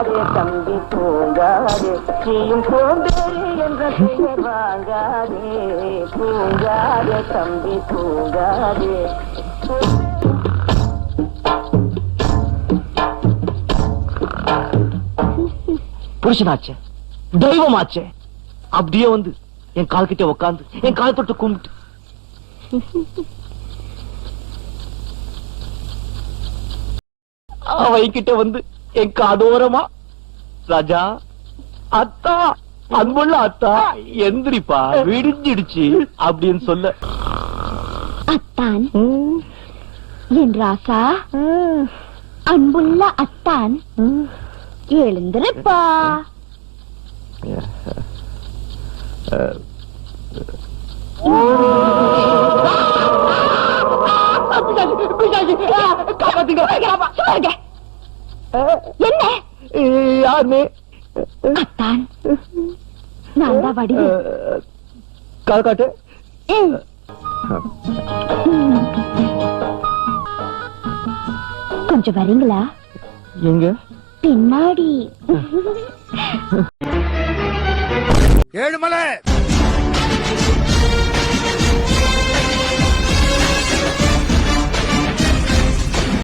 தூங்காதே தம்பி தூங்காதே, நீயும் சோம்பேறி என்ற பெயர் வாங்காதே, தூங்காதே தம்பி தூங்காதே. புருஷனாச்சே, தெய்வமாச்சே, அப்படியே வந்து என் கால் கிட்ட உட்காந்து என் கால் தொட்டு கும்பிட்டு அவைகிட்ட வந்து என் காதோரமா, ராஜா அத்தா, அன்புள்ள அத்தா எந்திரிப்பா விடிஞ்சிடுச்சு அப்படின்னு சொல்ல, அத்தான் என் ராசா, அன்புள்ள அத்தான் எழுந்திருப்பா. என்ன யாருமே அத்தான், நான் தான் வடிவு. கால் காட்டு. கொஞ்சம் வரீங்களா? எங்க? பின்னாடி. ஏழுமலை